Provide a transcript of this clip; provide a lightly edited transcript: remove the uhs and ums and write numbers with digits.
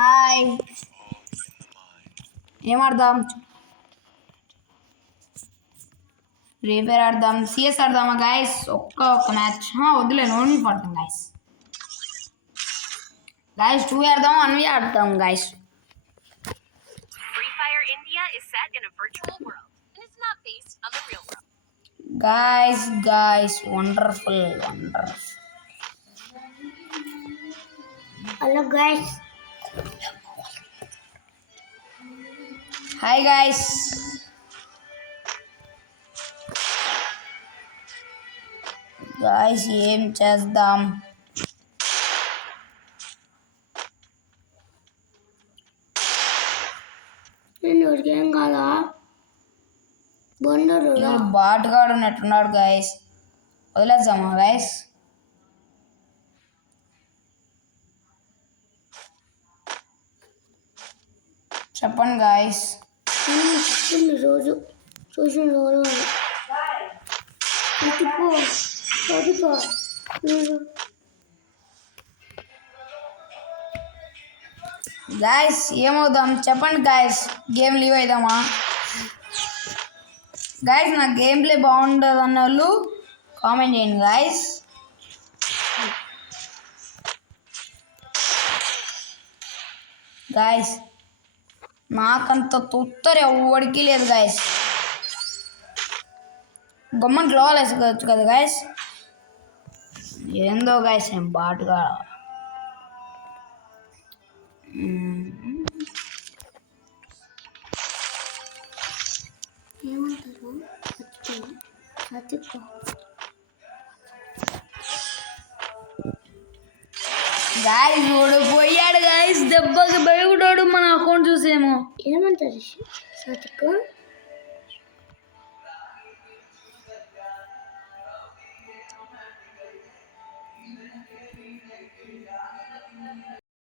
హాయ్ ఏం ఆడదాం free fire ఆడదాం సిఎస్ ఆడదామా గైస్ ఒక్క మ్యాచ్ వద్దులేను ఓన్లీ పడతాం గైస్ గైస్ 2 ఆడదాం 1v ఆడదాం guys Free Fire India is set in a virtual world and it's not based on the real world. Guys, wonderful. Hello guys. Hi guys. Guys, ఏం చేద్దాం నేను ఉడికేం కాదా బొండరు బాటుగాడు ఉన్నట్టున్నాడు గైస్ వదిలేద్దామా గైస్ చెప్పండి గాయస్ రోజు చూసిన రోజు చదువుకో గాయస్ ఏమవుదాం చెప్పండి గాయస్ గేమ్ లీవ్ అవుదామా గాయస్ నా గేమ్ ప్లే బాగుంటుంది అన్న వాళ్ళు కామెంట్ చేయండి గాయస్ గాయస్ నాకంత తొత్తరు ఎవడికి లేదు గాయస్ గమ్మని గ్లోవల్ వేసుకోవచ్చు కదా గాయస్ ఏందో గాయస్ ఏం బాటుగా ఏమంటారు గాయస్ ఓడిపోయాడు గాయస్ దెబ్బకి భయపడాడు మన అకౌంట్ చూసేమో ఏమంటారు సతికు